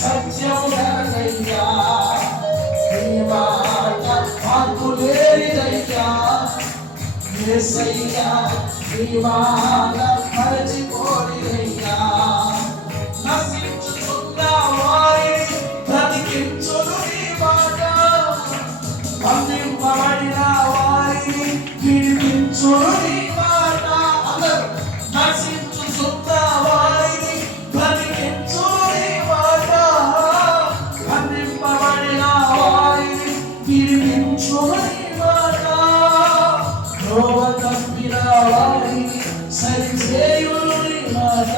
సత్యము గలదయ్యా నీ మాట మార్పు లేనిదయ్యా యేసయ్యా నీ మాట మరచిపోనిదయ్యా నశించుతున్న వారిని బ్రతికించును నీ మాట బంధింపబడిన వారిని విడిపించును నీ మాట అందరూ నశించుతున్న వారిని బ్రతికించును నీ మాట బంధింపబడిన వారిని విడిపించును నీ మాట త్రోవ తప్పిన వారిని సరిచేయును నీ మాట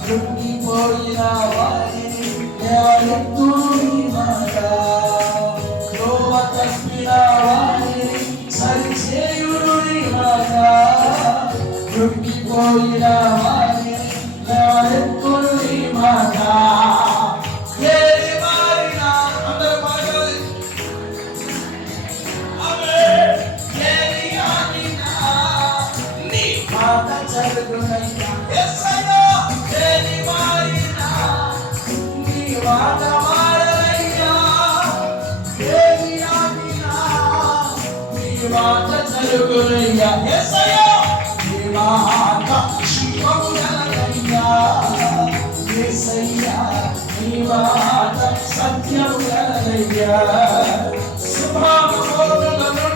కృంగిపోయిన వారిని లేవనెత్తును నీ మాట త్రోవ తప్పిన వారిని సరిచేయును నీ మాట కృంగిపోయిన వారిని లేవనెత్తును నీ మాట ఏది మారినా అందరూ పాడాలి ఏది ఆగినా నీ మాట జరుగునయ్యా యేసయ్యా ఏది మారినా నీ మాట మారనయ్యా ఏది ఆగినా నీ మాట జరుగునయ్యా యేసయ్యా నీ మాట శివము గలదయ్యా యేసయ్యా నీ మాట సత్యము గలదయ్యా సింహాసనముల నుండి